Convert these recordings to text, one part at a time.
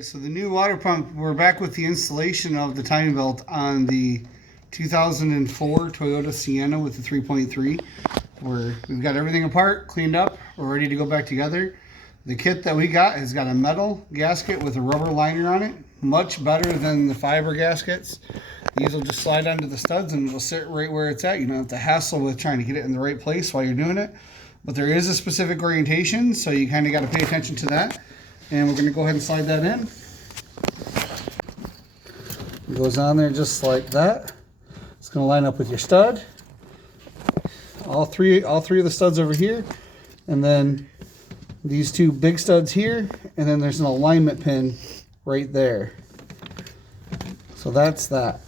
Alright, so the new water pump, we're back with the installation of the timing belt on the 2004 Toyota Sienna with the 3.3. We've got everything apart, cleaned up, we're ready to go back together. The kit that we got has got a metal gasket with a rubber liner on it, much better than the fiber gaskets. These will just slide onto the studs and it'll sit right where it's at. You don't have to hassle with trying to get it in the right place while you're doing it. But there is a specific orientation, so you kind of got to pay attention to that. And we're going to go ahead and slide that in. It goes on there just like that. It's going to line up with your stud. All three of the studs over here, and then these two big studs here, and then there's an alignment pin right there. So that's that.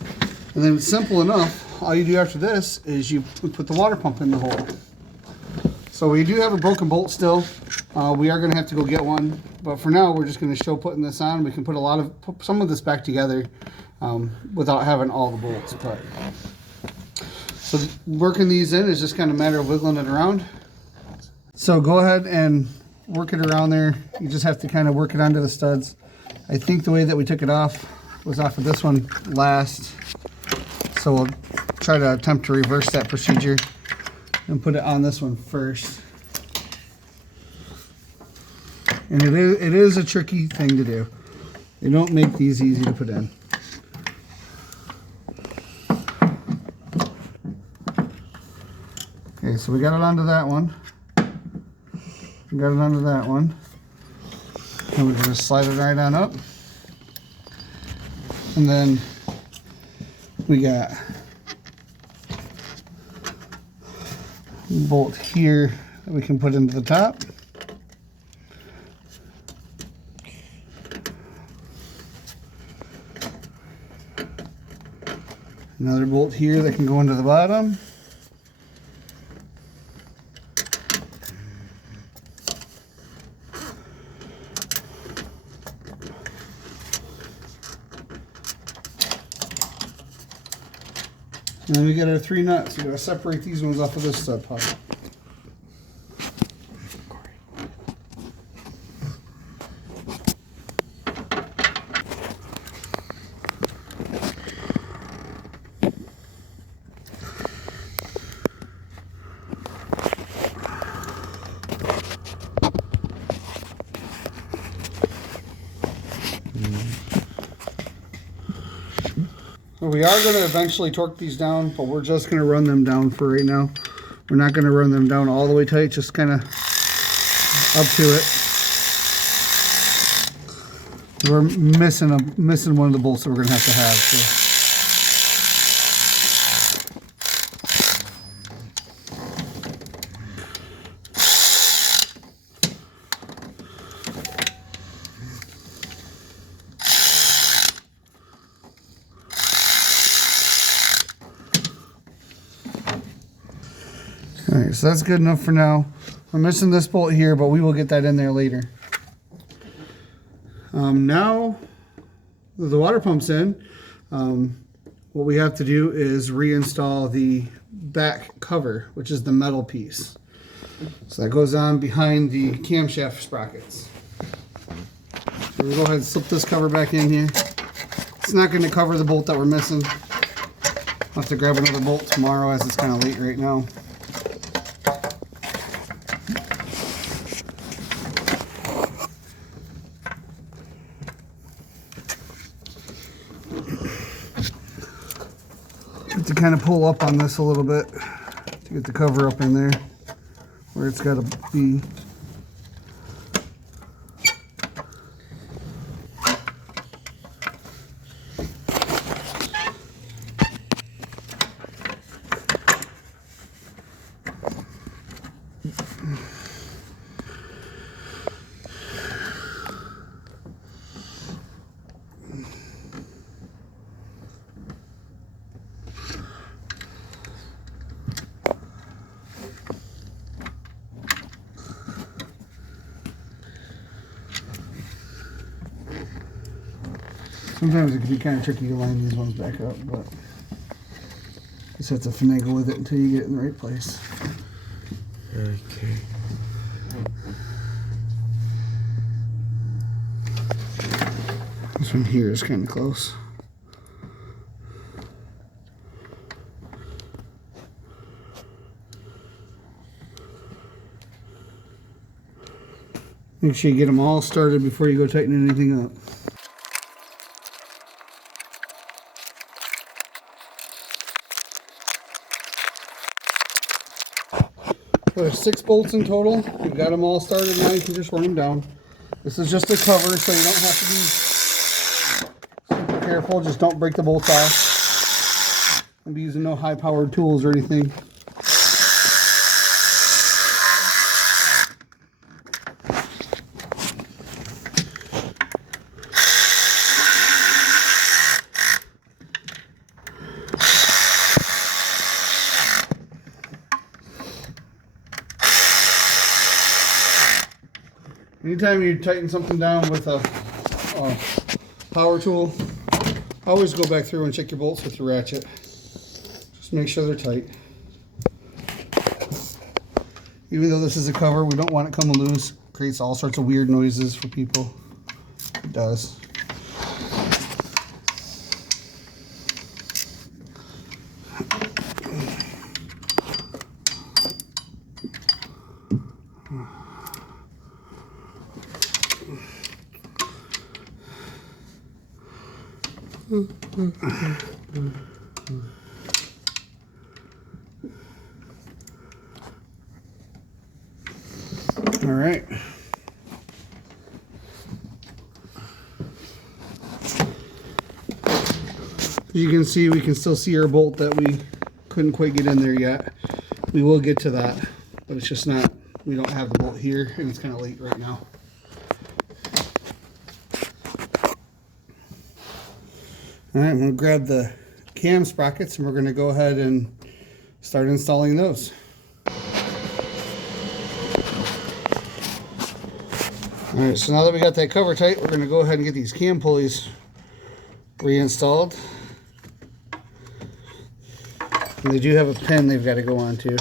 And then it's simple enough. All you do after this is you put the water pump in the hole. So we do have a broken bolt still. We are going to have to go get one, but for now we're just going to show putting this on. We can put some of this back together without having all the bolts apart. So working these in is just kind of a matter of wiggling it around. So go ahead and work it around there. You just have to kind of work it onto the studs. I think the way that we took it off was off of this one last. So we'll try to attempt to reverse that procedure and put it on this one first. And it is a tricky thing to do. They don't make these easy to put in. Okay, so we got it onto that one. We got it onto that one. And we're going to slide it right on up. And then we got a bolt here that we can put into the top. Another bolt here that can go into the bottom. And then we get our 3 nuts. We gotta separate these ones off of this stud part. We are going to eventually torque these down, but we're just going to run them down for right now. We're not going to run them down all the way tight, just kind of up to it. We're missing one of the bolts that we're going to have. So. Alright, so that's good enough for now. We're missing this bolt here, but we will get that in there later. Now the water pump's in. What we have to do is reinstall the back cover, which is the metal piece. So that goes on behind the camshaft sprockets. So we'll go ahead and slip this cover back in here. It's not going to cover the bolt that we're missing. I'll have to grab another bolt tomorrow as it's kind of late right now. To kind of pull up on this a little bit to get the cover up in there where it's got to be. Sometimes it can be kind of tricky to line these ones back up, but just have to finagle with it until you get it in the right place. Okay. This one here is kind of close. Make sure you get them all started before you go tighten anything up. So there's 6 bolts in total. You've got them all started now. You can just run them down. This is just a cover, so you don't have to be super careful. Just don't break the bolts off. I'll be using no high-powered tools or anything. Anytime you tighten something down with a power tool, always go back through and check your bolts with your ratchet. Just make sure they're tight. Even though this is a cover, we don't want it coming loose. It creates all sorts of weird noises for people. It does. All right. As you can see, we can still see our bolt that we couldn't quite get in there yet. We will get to that, but it's just not, we don't have the bolt here, and it's kind of late right now. All right, I'm going to grab the cam sprockets and we're going to go ahead and start installing those. All right, so now that we got that cover tight, we're going to go ahead and get these cam pulleys reinstalled. And they do have a pin they've got to go on to.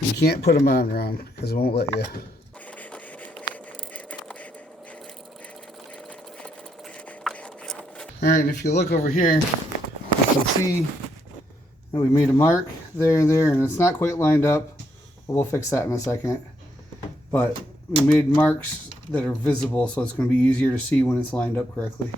You can't put them on wrong because it won't let you. All right, and if you look over here, you can see that we made a mark there and there, and it's not quite lined up. But we'll fix that in a second. But we made marks that are visible, so it's going to be easier to see when it's lined up correctly.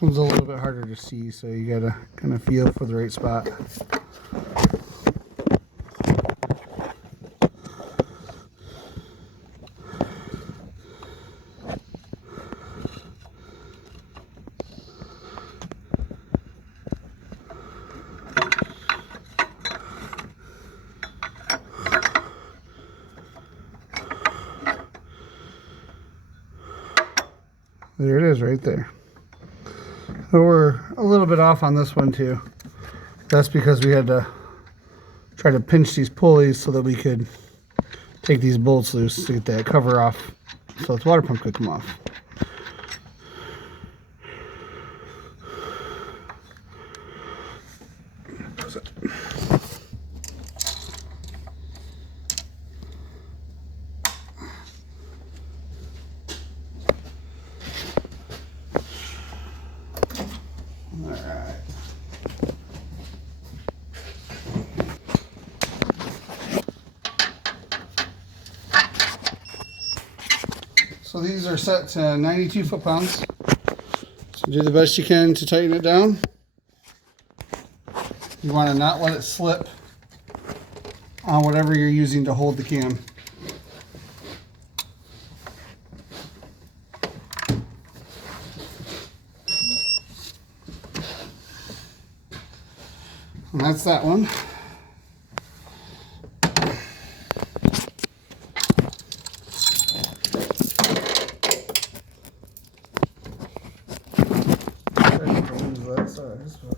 This one's a little bit harder to see, so you gotta kind of feel for the right spot. There it is right there. So we're a little bit off on this one too. That's because we had to try to pinch these pulleys so that we could take these bolts loose to get that cover off so this water pump could come off. So these are set to 92 foot-pounds. So do the best you can to tighten it down. You want to not let it slip on whatever you're using to hold the cam. And that's that one. is, but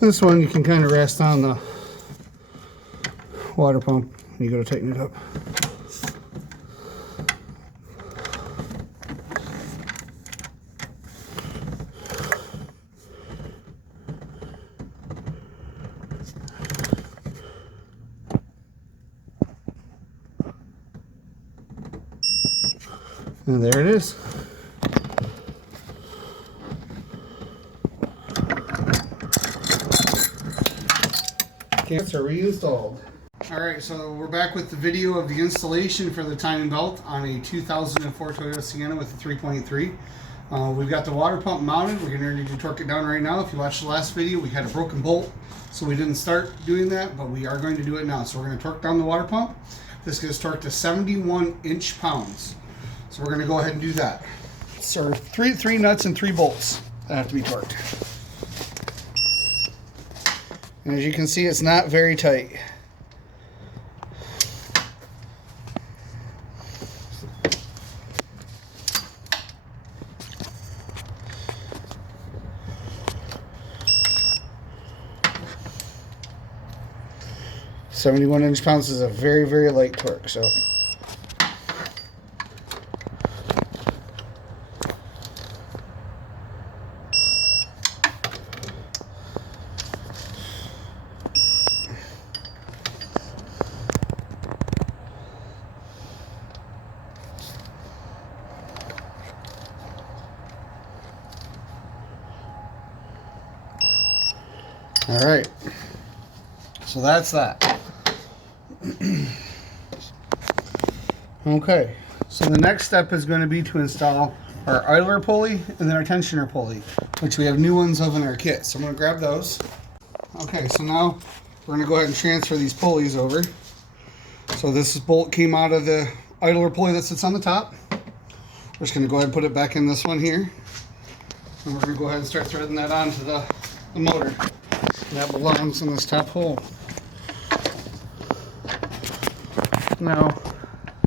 this one you can kind of rest on the water pump when you go to tighten it up. And there it is. Cans are reinstalled. Alright, so we're back with the video of the installation for the timing belt on a 2004 Toyota Sienna with a 3.3. We've got the water pump mounted. We're getting ready to torque it down right now. If you watched the last video, we had a broken bolt, so we didn't start doing that, but we are going to do it now. So we're going to torque down the water pump. This gets torqued to 71 inch-pounds. So we're going to go ahead and do that. So three nuts and 3 bolts that have to be torqued. And as you can see, it's not very tight. .71 inch-pounds is a very, very light torque, so. All right, so that's that. Okay, so the next step is going to be to install our idler pulley and then our tensioner pulley, which we have new ones of in our kit. So I'm going to grab those. Okay, so now we're going to go ahead and transfer these pulleys over. So this bolt came out of the idler pulley that sits on the top. We're just going to go ahead and put it back in this one here. And we're going to go ahead and start threading that onto the motor. That belongs in this top hole. Now,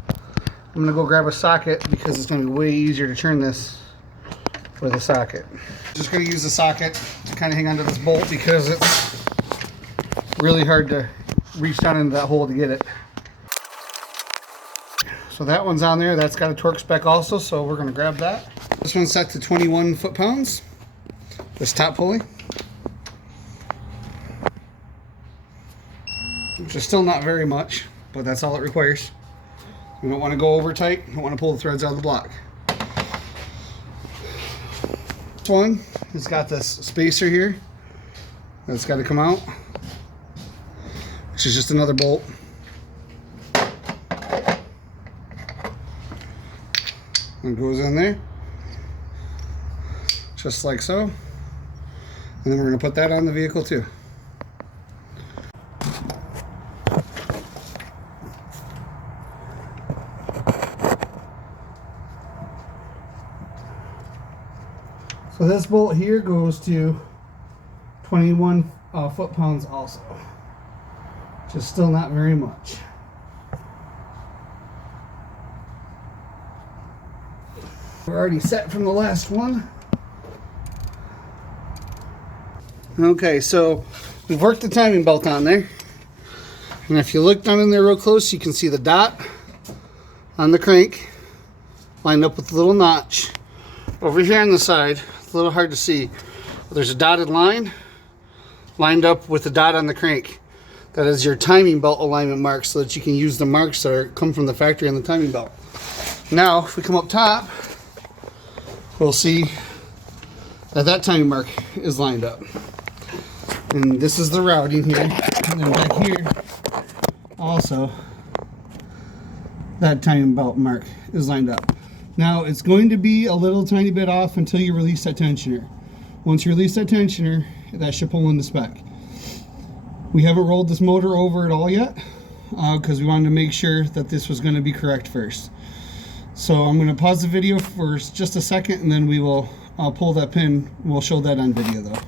I'm going to go grab a socket because it's going to be way easier to turn this with a socket. Just going to use the socket to kind of hang onto this bolt because it's really hard to reach down into that hole to get it. So that one's on there. That's got a torque spec also, so we're going to grab that. This one's set to 21 foot-pounds. This top pulley. Which is still not very much, but that's all it requires. We don't want to go over tight. We don't want to pull the threads out of the block. This one has got this spacer here that's got to come out, which is just another bolt. And it goes in there, just like so. And then we're going to put that on the vehicle too. So this bolt here goes to 21 foot-pounds also, which is still not very much. We're already set from the last one. Okay, so we've worked the timing belt on there. And if you look down in there real close, you can see the dot on the crank lined up with the little notch. Over here on the side, it's a little hard to see, but there's a dotted line lined up with the dot on the crank. That is your timing belt alignment mark so that you can use the marks that come from the factory on the timing belt. Now, if we come up top, we'll see that timing mark is lined up. And this is the routing here. And then back here, also, that timing belt mark is lined up. Now, it's going to be a little tiny bit off until you release that tensioner. Once you release that tensioner, that should pull in the spec. We haven't rolled this motor over at all yet because we wanted to make sure that this was going to be correct first. So I'm going to pause the video for just a second, and then I'll pull that pin. We'll show that on video though.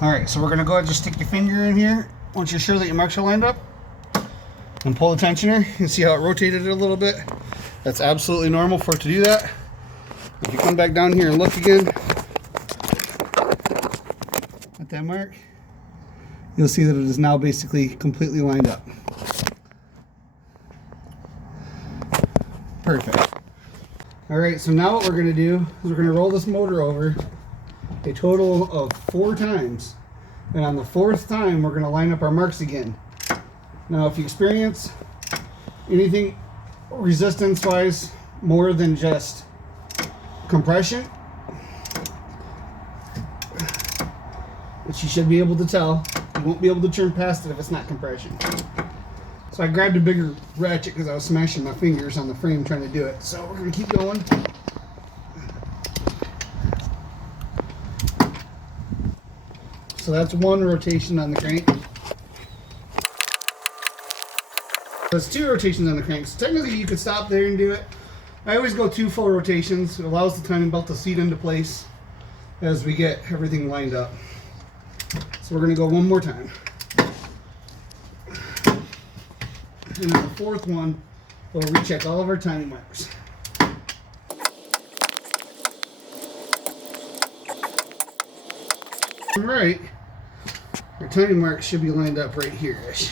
All right, so we're going to go ahead and just stick your finger in here once you're sure that your marks are lined up, and pull the tensioner. You can see how it rotated it a little bit. That's absolutely normal for it to do that. If you come back down here and look again at that mark, you'll see that it is now basically completely lined up. Perfect. All right, so now what we're going to do is we're going to roll this motor over a total of 4 times. And on the 4th time, we're going to line up our marks again. Now, if you experience anything resistance-wise more than just compression, which you should be able to tell, you won't be able to turn past it if it's not compression. So I grabbed a bigger ratchet because I was smashing my fingers on the frame trying to do it. So we're going to keep going. So that's 1 rotation on the crank. There's 2 rotations on the crank. So technically you could stop there and do it. I always go 2 full rotations. It allows the timing belt to seat into place as we get everything lined up. So we're going to go 1 more time. And on the 4th one, we'll recheck all of our timing marks. All right, our timing marks should be lined up right here-ish.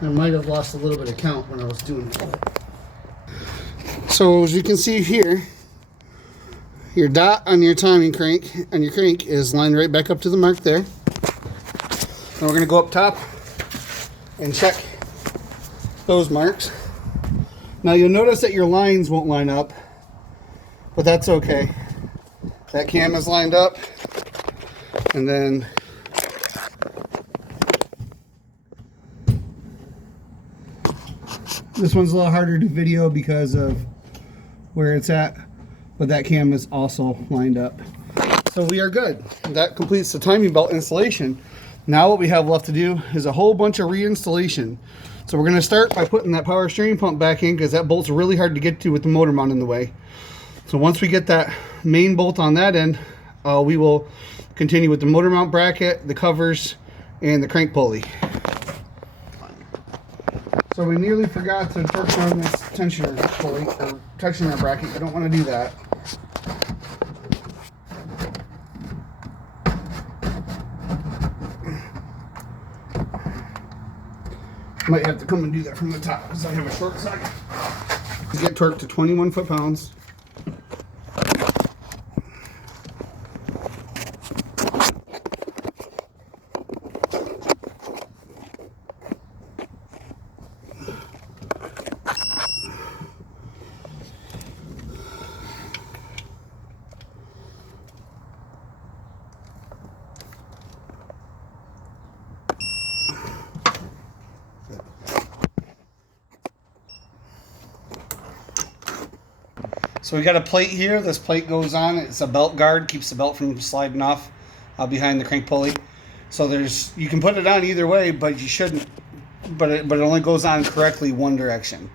I might have lost a little bit of count when I was doing it. So as you can see here, your dot on your timing crank, on your crank, is lined right back up to the mark there. And we're going to go up top and check those marks. Now you'll notice that your lines won't line up, but that's okay. That cam is lined up, and then this one's a little harder to video because of where it's at, but that cam is also lined up. So we are good. That completes the timing belt installation. Now what we have left to do is a whole bunch of reinstallation. So we're going to start by putting that power steering pump back in because that bolt's really hard to get to with the motor mount in the way. So once we get that main bolt on that end, we will continue with the motor mount bracket, the covers, and the crank pulley. So we nearly forgot to torque down this tensioner pulley, or tensioner bracket. You don't want to do that. Might have to come and do that from the top because I have a short socket. Get torqued to 21 foot-pounds. So we got a plate here. This plate goes on. It's a belt guard, keeps the belt from sliding off behind the crank pulley. So you can put it on either way, but you shouldn't. But it only goes on correctly one direction.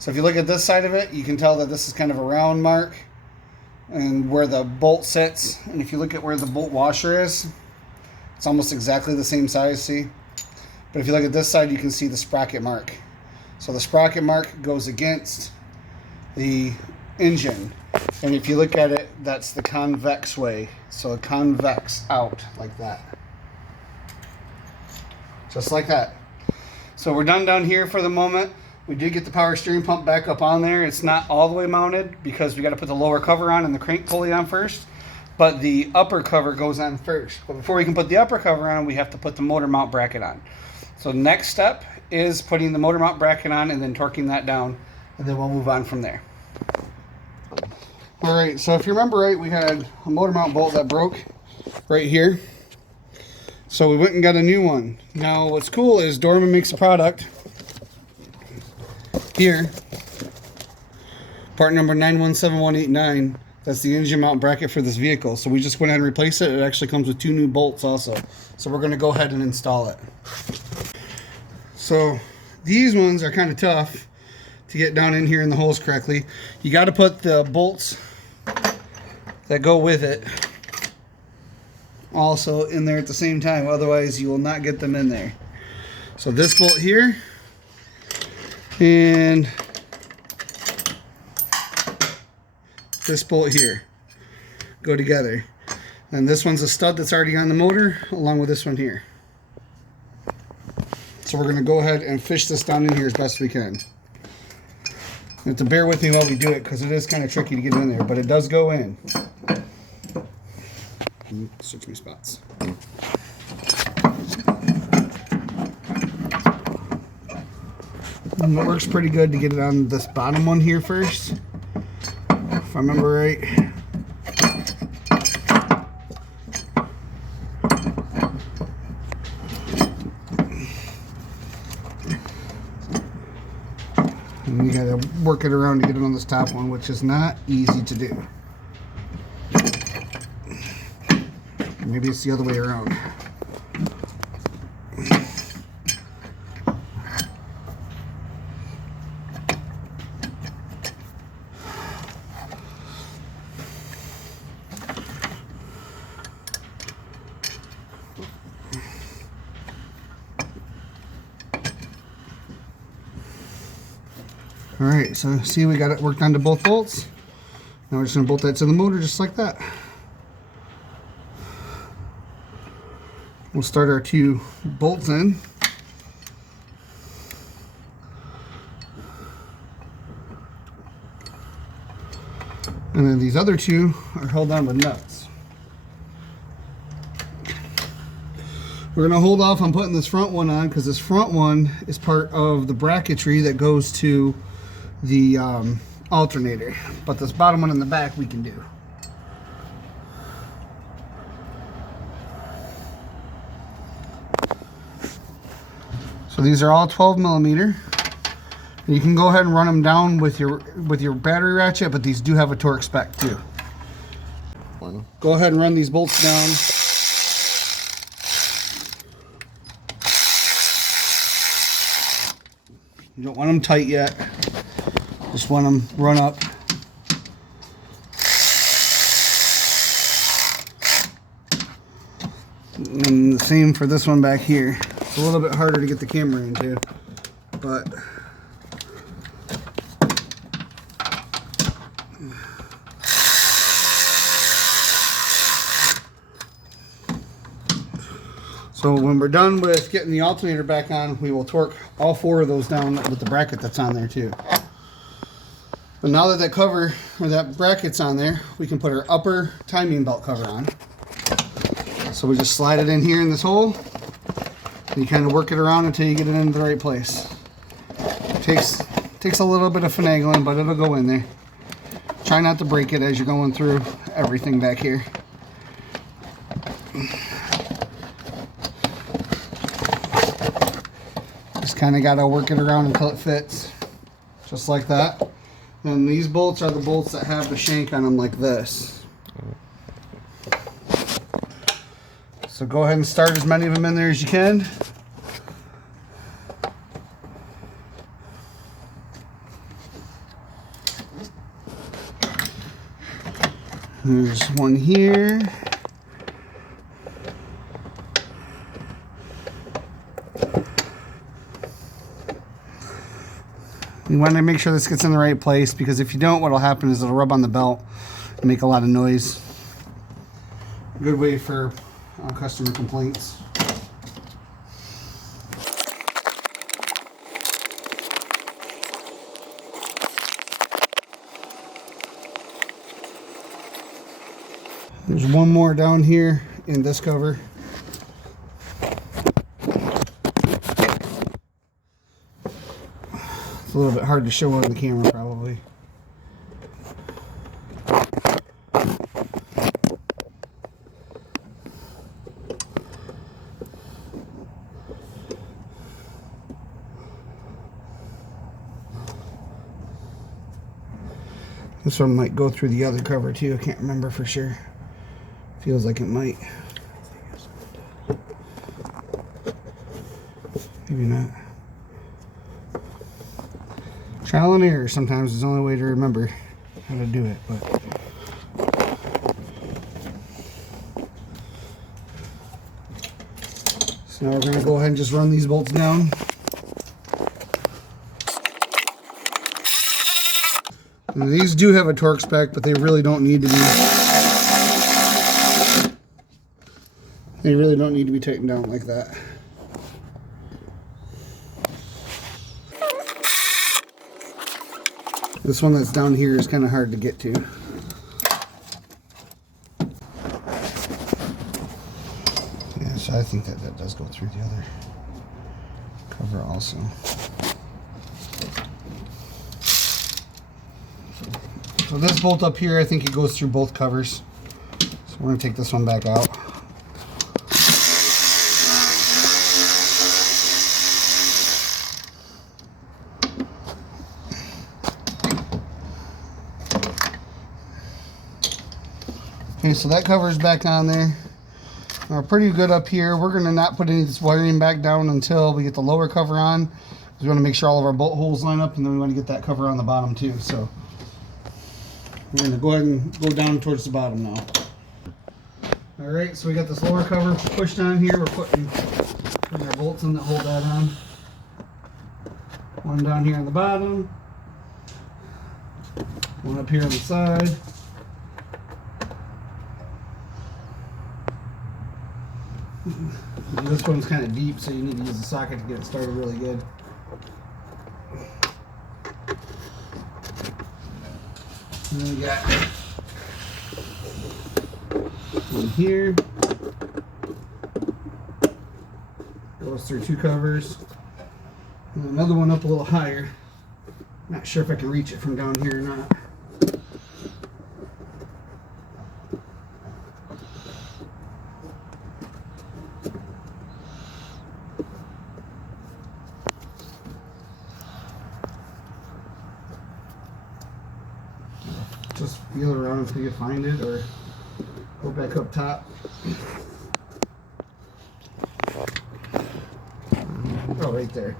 So if you look at this side of it, you can tell that this is kind of a round mark, and where the bolt sits. And if you look at where the bolt washer is, it's almost exactly the same size. See? But if you look at this side, you can see the sprocket mark. So the sprocket mark goes against the engine, and if you look at it, that's the convex way. So it convex out like that, just like that. So we're done down here for the moment. We did get the power steering pump back up on there. It's not all the way mounted because we got to put the lower cover on and the crank pulley on first, but the upper cover goes on first. But before we can put the upper cover on, we have to put the motor mount bracket on. So next step is putting the motor mount bracket on and then torquing that down, and then we'll move on from there. All right, so if you remember right, we had a motor mount bolt that broke right here. So we went and got a new one. Now what's cool is Dorman makes a product here, part number 917189. That's the engine mount bracket for this vehicle. So we just went ahead and replaced it. It actually comes with 2 new bolts also. So we're gonna go ahead and install it. So these ones are kind of tough to get down in here in the holes correctly. You got to put the bolts that go with it also in there at the same time, otherwise you will not get them in there. So this bolt here and this bolt here go together, and this one's a stud that's already on the motor along with this one here. So we're going to go ahead and fish this down in here as best we can. You have to bear with me while we do it because it is kind of tricky to get in there, but it does go in. Switch me spots. And it works pretty good to get it on this bottom one here first, if I remember right. And you gotta work it around to get it on this top one, which is not easy to do. Maybe it's the other way around. All right, so see, we got it worked onto both bolts. Now we're just gonna bolt that to the motor just like that. We'll start our 2 bolts in. And then these other 2 are held on with nuts. We're going to hold off on putting this front one on because this front one is part of the bracketry that goes to the alternator. But this bottom one in the back we can do. So these are all 12 millimeter. You can go ahead and run them down with your battery ratchet, but these do have a torque spec too. Go ahead and run these bolts down. You don't want them tight yet. Just want them run up. And the same for this one back here. It's a little bit harder to get the camera into, but so when we're done with getting the alternator back on, we will torque all 4 of those down with the bracket that's on there too. But now that that cover or that bracket's on there, we can put our upper timing belt cover on. So we just slide it in here in this hole. And you kind of work it around until you get it into the right place. Takes a little bit of finagling, but it'll go in there. Try not to break it as you're going through everything back here. Just kind of got to work it around until it fits. Just like that. And these bolts are the bolts that have the shank on them like this. So go ahead and start as many of them in there as you can. There's one here. You want to make sure this gets in the right place, because if you don't, what'll happen is it'll rub on the belt and make a lot of noise. Good way for customer complaints. There's one more down here in this cover. It's a little bit hard to show on the camera probably. This one might go through the other cover too. I can't remember for sure. Feels like it might. Maybe not. Trial and error sometimes is the only way to remember how to do it, but so now we're going to go ahead and just run these bolts down. And these do have a torque spec, but they really don't need to be. They really don't need to be tightened down like that. This one that's down here is kind of hard to get to. Yeah, so I think that does go through the other cover also. So this bolt up here, I think it goes through both covers. So we're going to take this one back out. Okay, so that cover's back on there. We're pretty good up here. We're going to not put any of this wiring back down until we get the lower cover on, because we want to make sure all of our bolt holes line up, and then we want to get that cover on the bottom too. So we're going to go ahead and go down towards the bottom now. Alright, so we got this lower cover pushed on here. We're putting our bolts in that hold that on. One down here on the bottom. One up here on the side. This one's kind of deep, so you need to use the socket to get it started really good. And then we got one here. Goes through two covers. And another one up a little higher. Not sure if I can reach it from down here or not. Just feel around until you find it, or go back up top. Oh, right there.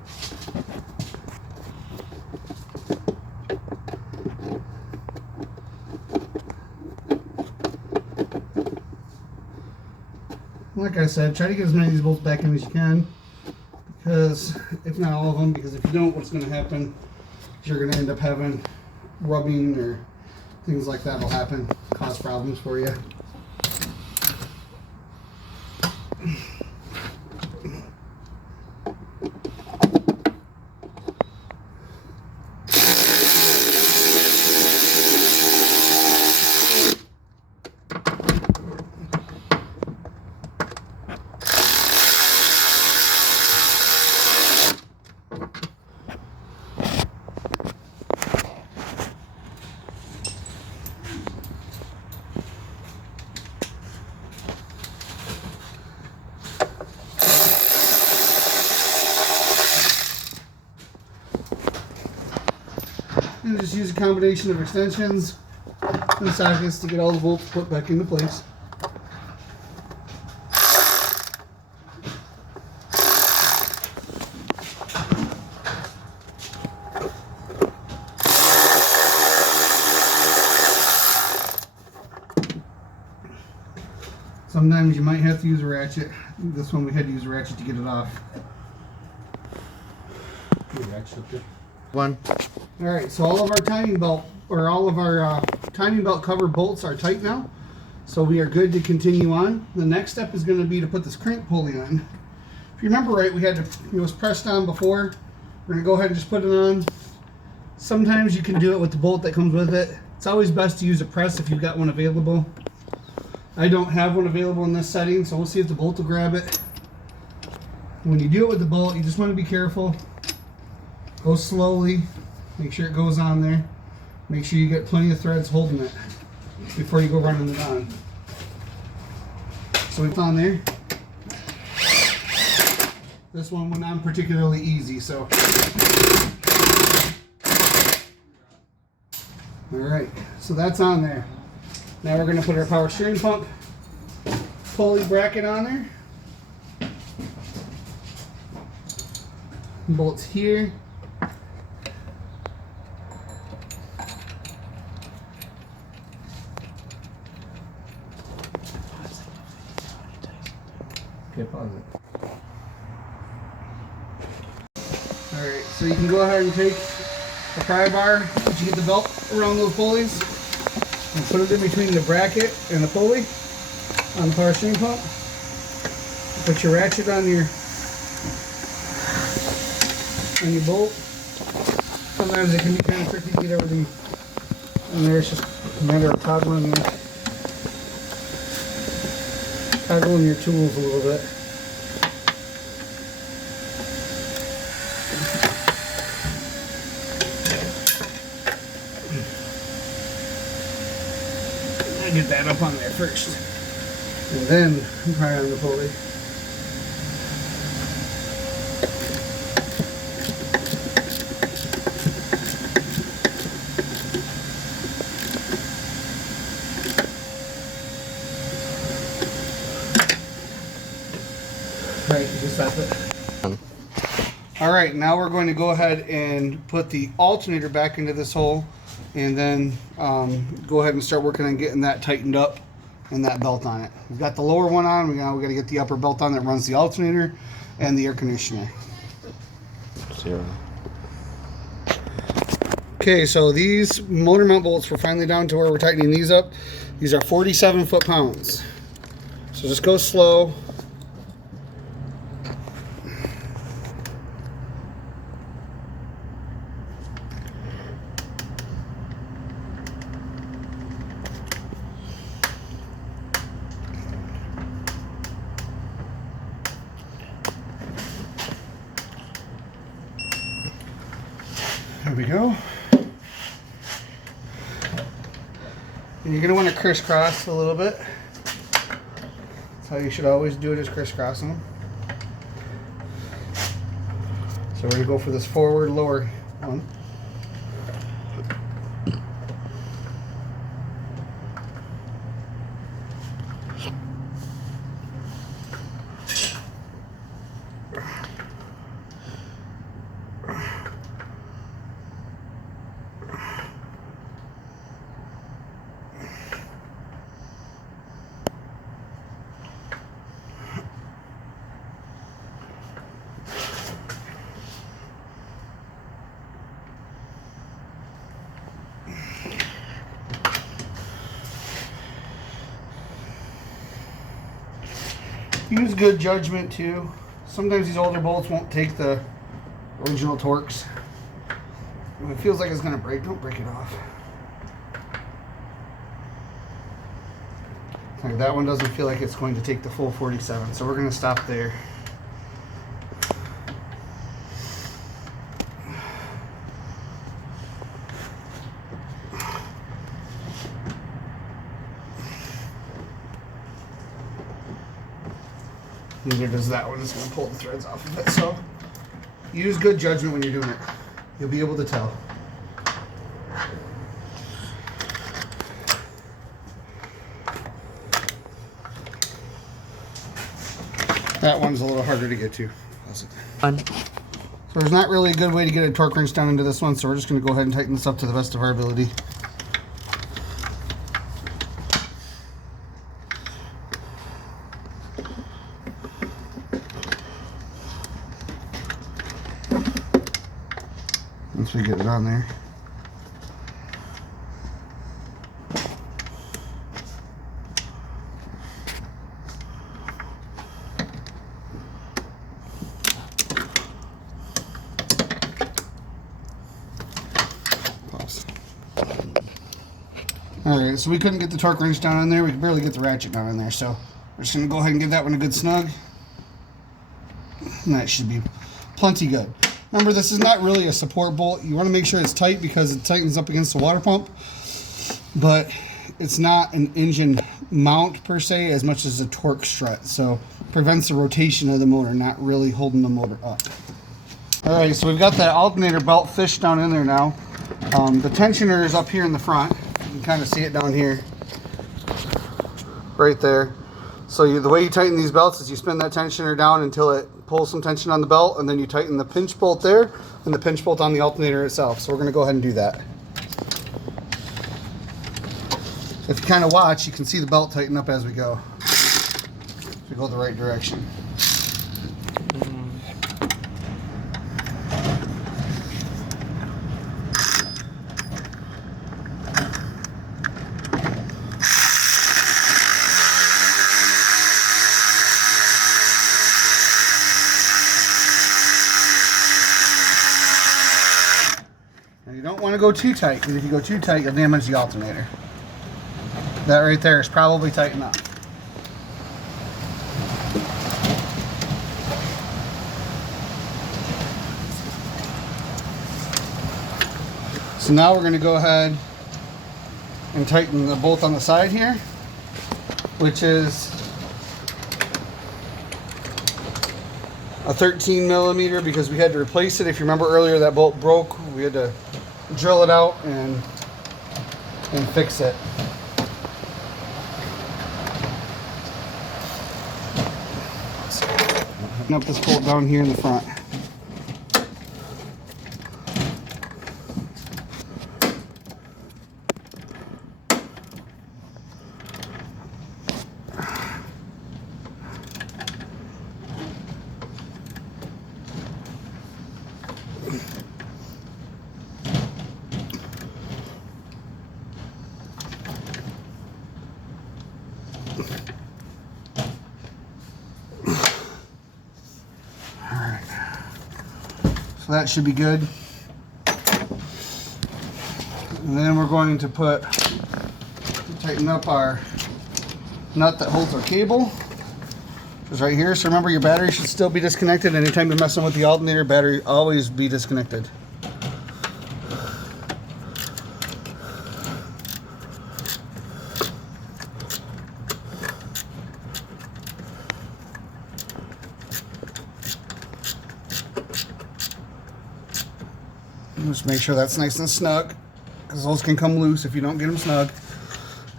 Like I said, try to get as many of these bolts back in as you can, because if not all of them, because if you don't, what's going to happen is you're going to end up having rubbing or things like that will happen, cause problems for you. And just use a combination of extensions and sockets to get all the bolts put back into place. Sometimes you might have to use a ratchet. This one we had to use a ratchet to get it off. One. Alright, so all of our timing belt, or all of our timing belt cover bolts are tight now. So we are good to continue on. The next step is going to be to put this crank pulley on. If you remember right, we had to, it was pressed on before. We're going to go ahead and just put it on. Sometimes you can do it with the bolt that comes with it. It's always best to use a press if you've got one available. I don't have one available in this setting, so we'll see if the bolt will grab it. When you do it with the bolt, you just want to be careful. Go slowly. Make sure it goes on there. Make sure you get plenty of threads holding it before you go running it on. So it's on there. This one went on particularly easy, so. Alright, so that's on there. Now we're going to put our power steering pump pulley bracket on there. Bolts here. Okay, pause it. Alright, so you can go ahead and take the pry bar, once you get the belt around those pulleys, and put it in between the bracket and the pulley on the power steering pump. Put your ratchet on your bolt. Sometimes it can be kind of tricky to get everything in there. It's just a matter of toggling your tools a little bit. Get that up on there first, and then pry on the pulley. Right, just stop it. All right, now we're going to go ahead and put the alternator back into this hole, and then go ahead and start working on getting that tightened up and that belt on it. We've got the lower one on. Now we got to get the upper belt on that runs the alternator and the air conditioner. 0. Okay, so these motor mount bolts, we're finally down to where we're tightening these up. These are 47 foot-pounds. So just go slow. There we go. And you're going to want to crisscross a little bit. That's how you should always do it, is crisscrossing them. So we're going to go for this forward lower one. Use good judgment too. Sometimes these older bolts won't take the original torques. If it feels like it's going to break, don't break it off. Like that one doesn't feel like it's going to take the full 47, so we're going to stop there. Neither does that one. It's going to pull the threads off of it. So use good judgment when you're doing it. You'll be able to tell. That one's a little harder to get to. So there's not really a good way to get a torque wrench down into this one, so we're just going to go ahead and tighten this up to the best of our ability. Once we get it on there. Alright, so we couldn't get the torque wrench down in there. We could barely get the ratchet down in there. So we're just going to go ahead and give that one a good snug. And that should be plenty good. Remember, this is not really a support bolt. You want to make sure it's tight because it tightens up against the water pump, but it's not an engine mount per se as much as a torque strut, so it prevents the rotation of the motor, not really holding the motor up. All right, so we've got that alternator belt fished down in there now. The tensioner is up here in the front. You can kind of see it down here, right there. So the way you tighten these belts is you spin that tensioner down until it pulls some tension on the belt, and then you tighten the pinch bolt there and the pinch bolt on the alternator itself. So we're going to go ahead and do that. If you kind of watch, you can see the belt tighten up as we go. If we go the right direction. Now you don't want to go too tight, because if you go too tight, you'll damage the alternator. That right there is probably tight enough. So now we're going to go ahead and tighten the bolt on the side here, which is a 13 millimeter because we had to replace it. If you remember earlier, that bolt broke. We had to drill it out and fix it. Up this bolt down here in the front. So that should be good. And then we're going to tighten up our nut that holds our cable, which is right here. So remember, your battery should still be disconnected. Anytime you're messing with the alternator, battery always be disconnected. Just make sure that's nice and snug, because those can come loose if you don't get them snug.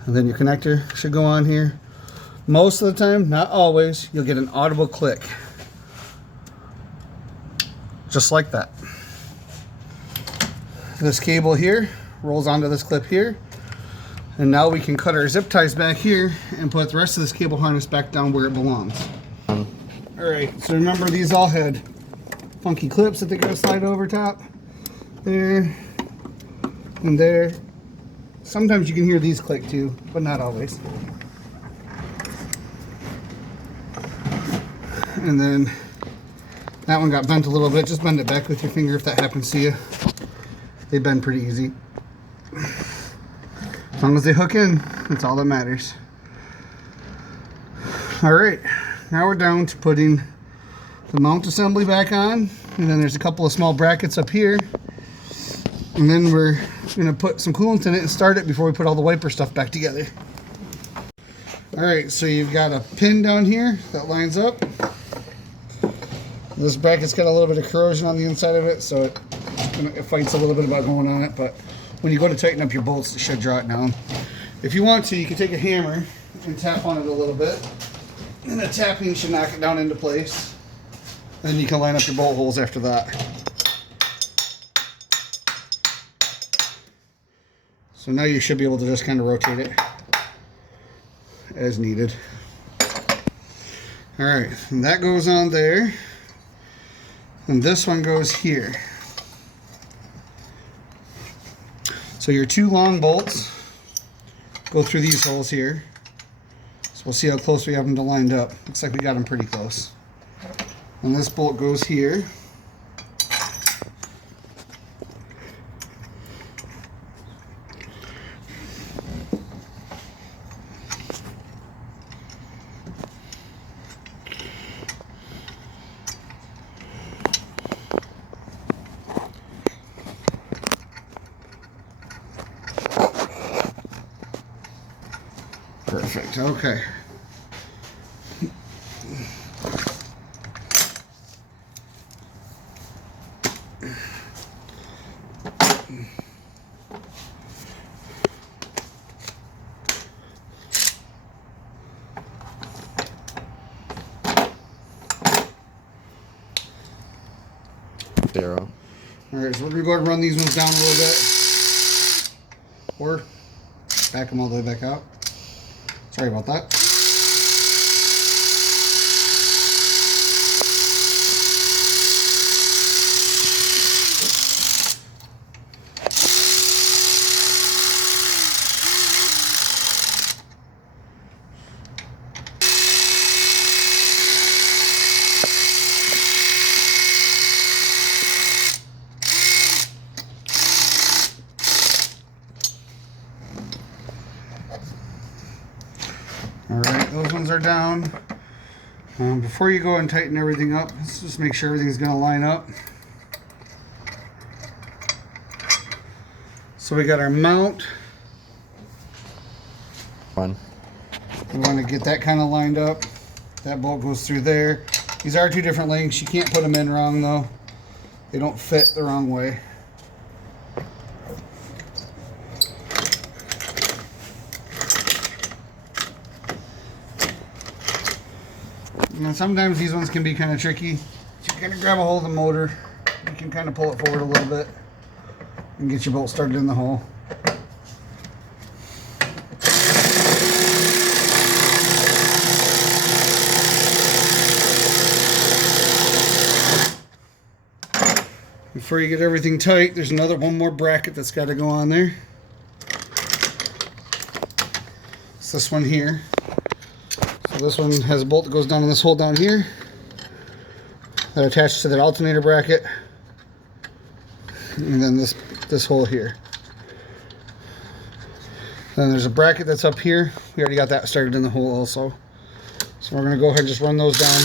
And then your connector should go on here. Most of the time, not always, you'll get an audible click. Just like that. This cable here rolls onto this clip here. And now we can cut our zip ties back here and put the rest of this cable harness back down where it belongs. Alright, so remember, these all had funky clips that they gotta slide over top. There and there. Sometimes you can hear these click too, but not always. And then that one got bent a little bit. Just bend it back with your finger if that happens to you. They bend pretty easy. As long as they hook in, that's all that matters. Alright, now we're down to putting the mount assembly back on. And then there's a couple of small brackets up here. And then we're going to put some coolant in it and start it before we put all the wiper stuff back together. Alright, so you've got a pin down here that lines up. This bracket's got a little bit of corrosion on the inside of it, so it fights a little bit about going on it, but when you go to tighten up your bolts, it should draw it down. If you want to, you can take a hammer and tap on it a little bit, and the tapping should knock it down into place. Then you can line up your bolt holes after that. So now you should be able to just kind of rotate it as needed. Alright, and that goes on there. And this one goes here. So your two long bolts go through these holes here. So we'll see how close we have them to lined up. Looks like we got them pretty close. And this bolt goes here. right, okay. Zero. All right, so we're gonna go ahead and run these ones down a little bit, or back them all the way back out. Sorry about that. All right, those ones are down. Before you go and tighten everything up, let's just make sure everything's gonna line up. So we got our mount. One. We want to get that kind of lined up. That bolt goes through there. These are two different lengths. You can't put them in wrong though. They don't fit the wrong way. And sometimes these ones can be kind of tricky. You kind of grab a hold of the motor. You can kind of pull it forward a little bit and get your bolt started in the hole. Before you get everything tight, there's one more bracket that's got to go on there. It's this one here. So this one has a bolt that goes down in this hole down here that attaches to that alternator bracket, and then this hole here. Then there's a bracket that's up here. We already got that started in the hole also. So we're going to go ahead and just run those down.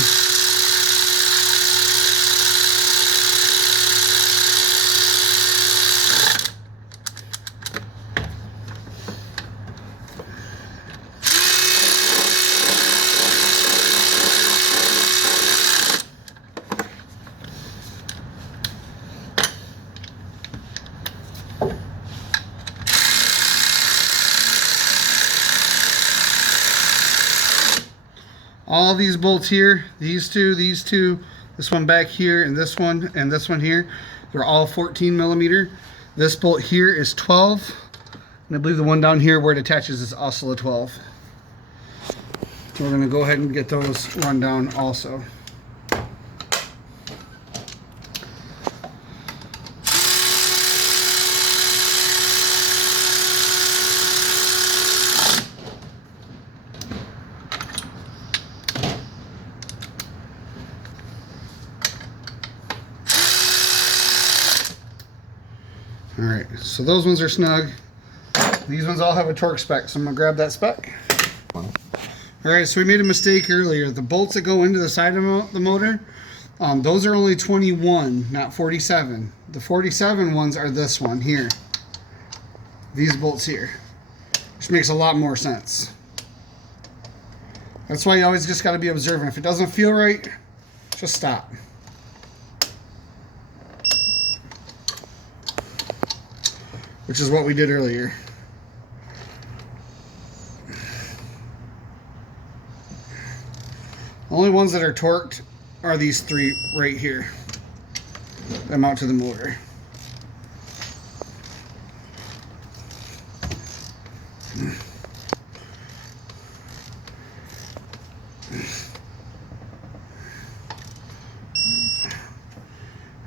All these bolts here, these two, this one back here, and this one here, they're all 14 millimeter. This bolt here is 12, and I believe the one down here where it attaches is also a 12. So we're going to go ahead and get those run down also. Alright, so those ones are snug. These ones all have a torque spec, so I'm going to grab that spec. Alright, so we made a mistake earlier. The bolts that go into the side of the motor, those are only 21, not 47. The 47 ones are this one here. These bolts here. Which makes a lot more sense. That's why you always just got to be observant. If it doesn't feel right, just stop. Which is what we did earlier. The only ones that are torqued are these three right here that mount to the motor.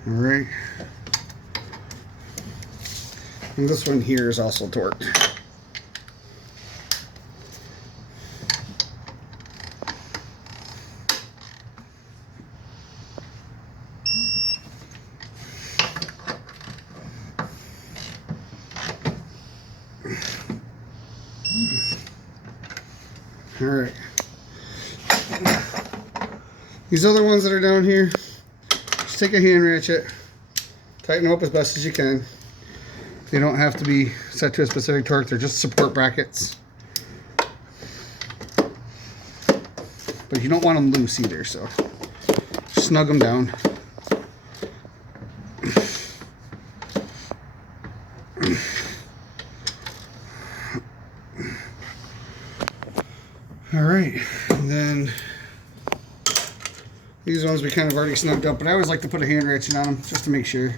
All right. And this one here is also torqued. All right. These other ones that are down here, just take a hand ratchet, tighten them up as best as you can. They don't have to be set to a specific torque, they're just support brackets. but you don't want them loose either, so snug them down. All right, and then these ones we kind of already snugged up, but I always like to put a hand ratchet on them just to make sure.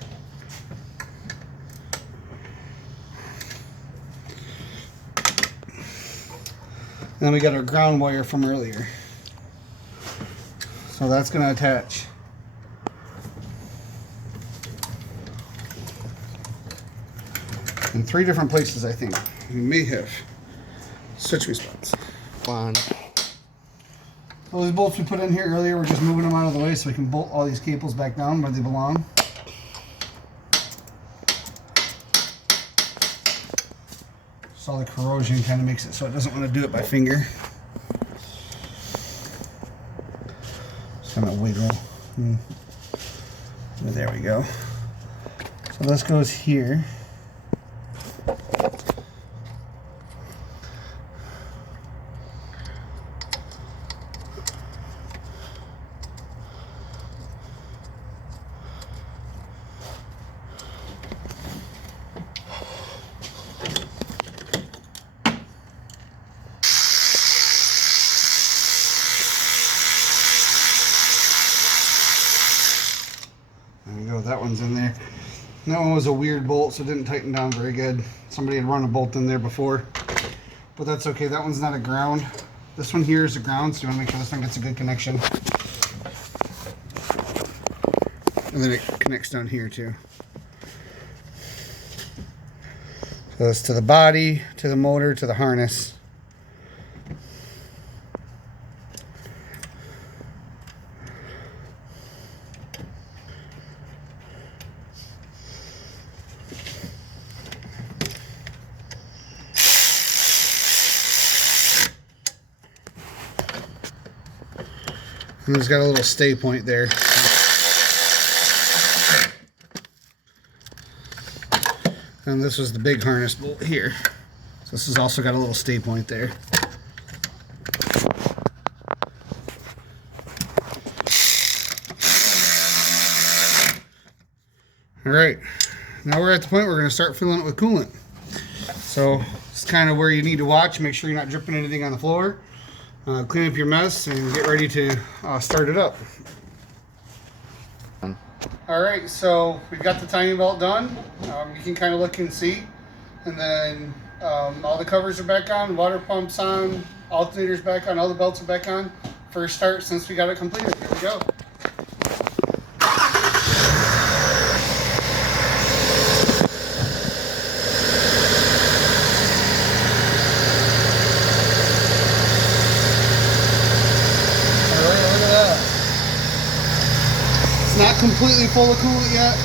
And then we got our ground wire from earlier. So that's going to attach. In 3 different places, I think. We may have switch me spots. Fine. Those bolts we put in here earlier, we're just moving them out of the way so we can bolt all these cables back down where they belong. So all the corrosion kind of makes it so it doesn't want to do it by finger. Just kind of wiggle. There we go. So this goes here. There we go, that one's in there. That one was a weird bolt, so it didn't tighten down very good. Somebody had run a bolt in there before, but that's okay. That one's not a ground. This one here is a ground, so you want to make sure this one gets a good connection. And then it connects down here too. So it's to the body, to the motor, to the harness. And it's got a little stay point there. And this was the big harness bolt here. So this has also got a little stay point there. All right, now we're at the point where we're going to start filling it with coolant. So it's kind of where you need to watch. Make sure you're not dripping anything on the floor. Clean up your mess and get ready to start it up. All right, so we've got the timing belt done. You can kind of look and see. And then all the covers are back on, water pump's on, alternator's back on, all the belts are back on. First start since we got it completed. Here we go. Not completely full of coolant yet.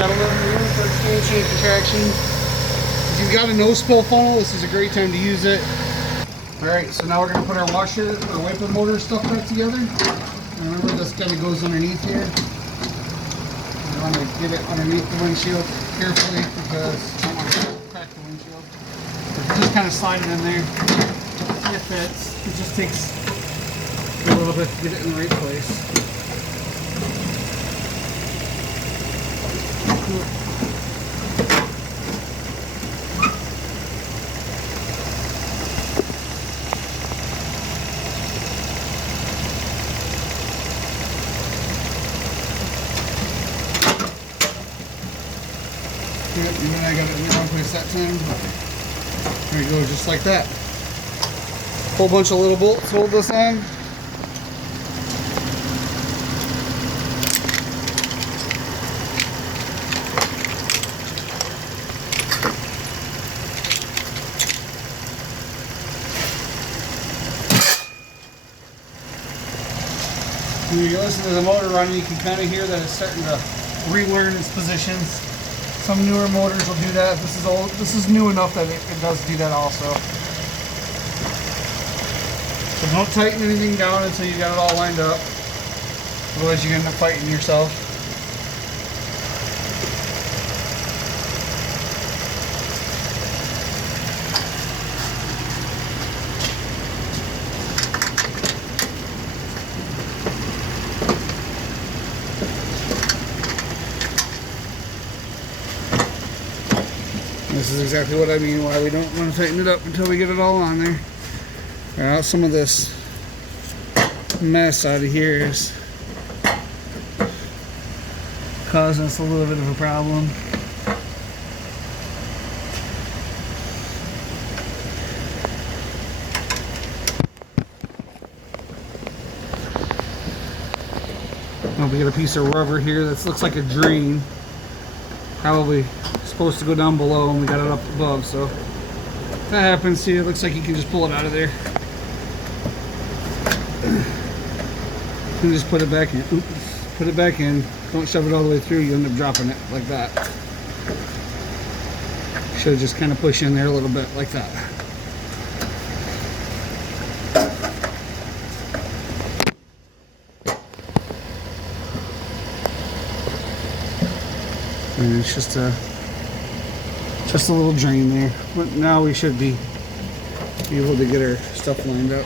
Got a little room for expansion and contraction. If you've got a no-spill funnel, this is a great time to use it. Alright, so now we're going to put our washer, our wiper motor stuff back together. And remember, this kind of goes underneath here. You want to get it underneath the windshield carefully because you don't want to crack the windshield. Just kind of slide it in there. It fits. It just takes a little bit to get it in the right place. Yep, and then I got it in the wrong place that time. There you go, just like that. Whole bunch of little bolts hold this on. When you listen to the motor running, you can kind of hear that it's starting to relearn its positions. Some newer motors will do that. This is old. This is new enough that it does do that also. So don't tighten anything down until you got it all lined up. Otherwise, you end up fighting yourself. This is exactly what I mean, why we don't want to tighten it up until we get it all on there. Now some of this mess out of here is causing us a little bit of a problem. Oh, we got a piece of rubber here that looks like a drain. Probably supposed to go down below, and we got it up above, so that happens. See, it looks like you can just pull it out of there and just put it back in. Oops. Put it back in. Don't shove it all the way through. You end up dropping it like that. Should just kind of push in there a little bit like that. And it's just a little drain there. But now we should be able to get our stuff lined up.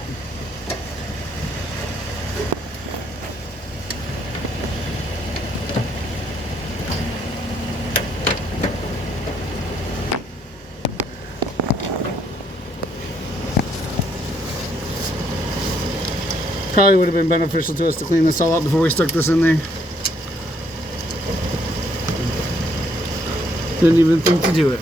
Probably would have been beneficial to us to clean this all up before we stuck this in there. Didn't even think to do it.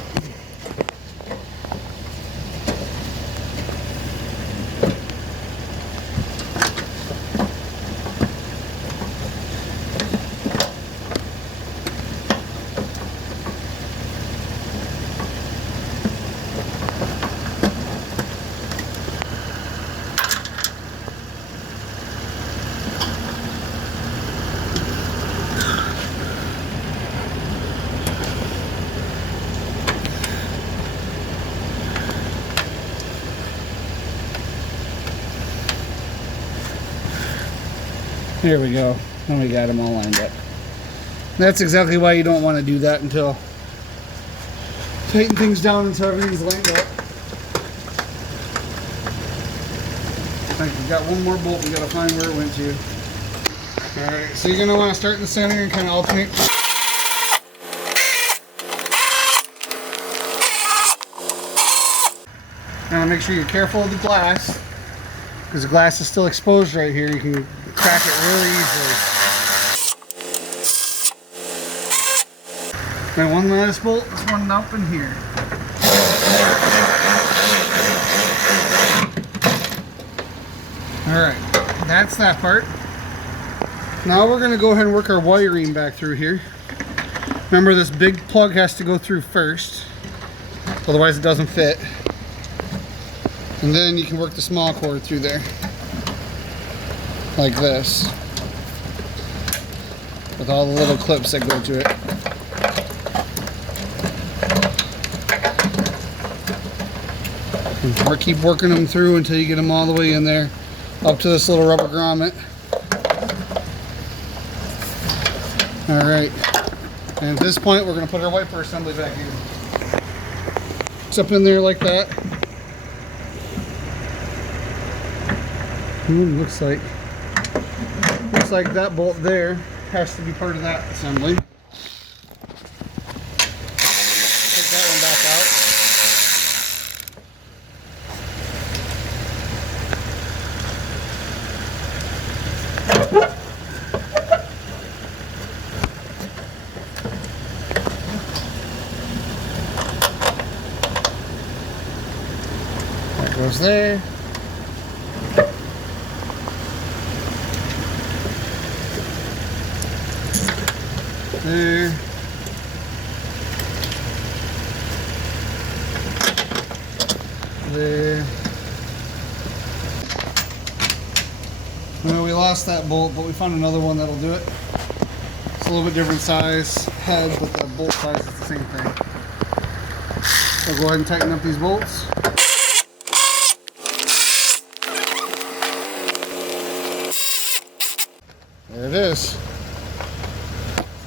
There we go. And we got them all lined up. That's exactly why you don't want to do that until tighten things down until everything's lined up. Like we got one more bolt we gotta find where it went to. Alright, so you're gonna want to start in the center and kind of alternate. Now make sure you're careful of the glass, because the glass is still exposed right here. You can crack it really easily. Now one last bolt, this one up in here. Alright, that's that part. Now we're going to go ahead and work our wiring back through here. Remember, this big plug has to go through first, otherwise it doesn't fit. And then you can work the small cord through there. Like this. With all the little clips that go to it. Or keep working them through until you get them all the way in there. Up to this little rubber grommet. Alright. And at this point we're going to put our wiper assembly back in. It's up in there like that. Looks like that bolt there has to be part of that assembly. Take that one back out. That goes there. There. There. Well, we lost that bolt, but we found another one that'll do it. It's a little bit different size head, but the bolt size is the same thing. So go ahead and tighten up these bolts. There it is.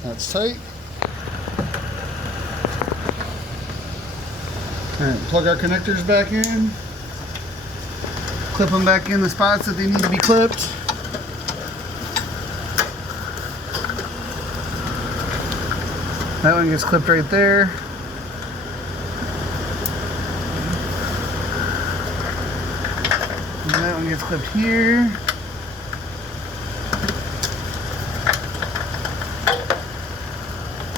That's tight. Alright, plug our connectors back in. Clip them back in the spots that they need to be clipped. That one gets clipped right there. gets clipped here.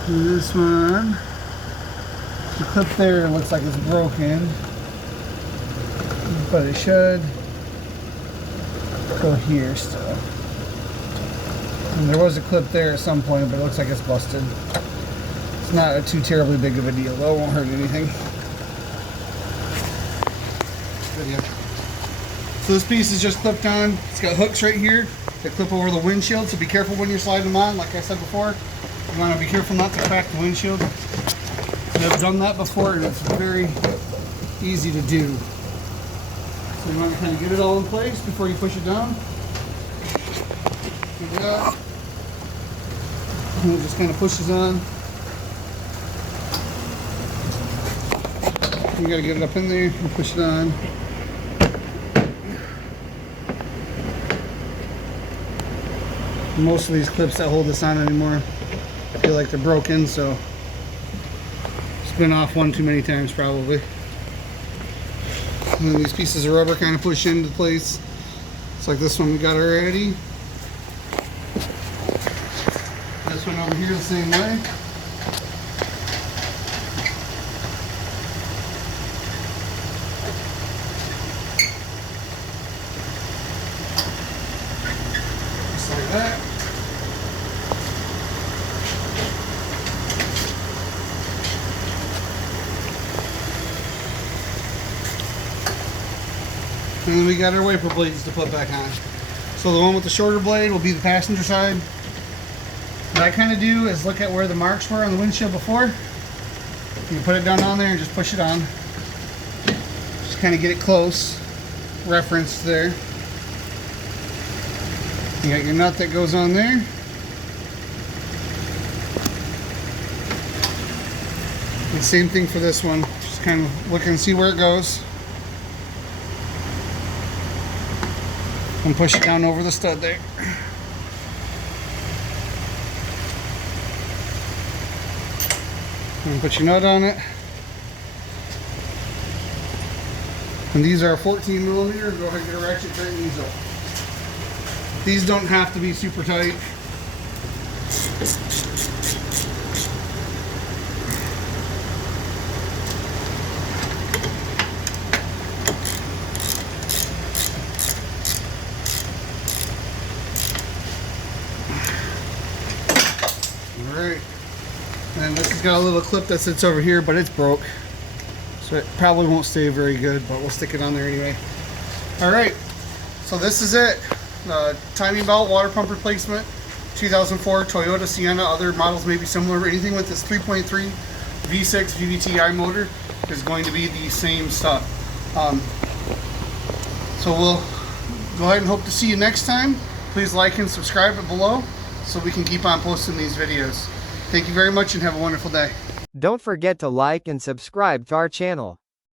And this one, the clip there looks like it's broken, but it should go here still. And there was a clip there at some point, but it looks like it's busted. It's not too terribly big of a deal, though. It won't hurt anything. Video. So this piece is just clipped on. It's got hooks right here that clip over the windshield, so be careful when you're sliding them on. Like I said before, you want to be careful not to crack the windshield. I've done that before, and it's very easy to do. So you want to kind of get it all in place before you push it down. Like that. And it just kind of pushes on. You got to get it up in there and push it on. Most of these clips that hold this on anymore feel like they're broken, so it's been off one too many times probably. And then these pieces of rubber kind of push into place. It's like this one we got already. This one over here the same way. Just like that. And then we got our wiper blades to put back on. So the one with the shorter blade will be the passenger side. What I kind of do is look at where the marks were on the windshield before. You put it down on there and just push it on. Just kind of get it close, reference there. You got your nut that goes on there. And same thing for this one. Just kind of look and see where it goes. And push it down over the stud there. And put your nut on it. And these are 14 millimeter. Go ahead and get a ratchet, tighten these up. These don't have to be super tight. Alright, and this has got a little clip that sits over here, but it's broke, so it probably won't stay very good, but we'll stick it on there anyway. Alright, so this is it. Timing belt, water pump replacement, 2004 Toyota Sienna. Other models may be similar. Anything with this 3.3 V6 VVTi motor is going to be the same stuff. So we'll go ahead and hope to see you next time. Please like and subscribe below so we can keep on posting these videos. Thank you very much and have a wonderful day. Don't forget to like and subscribe to our channel.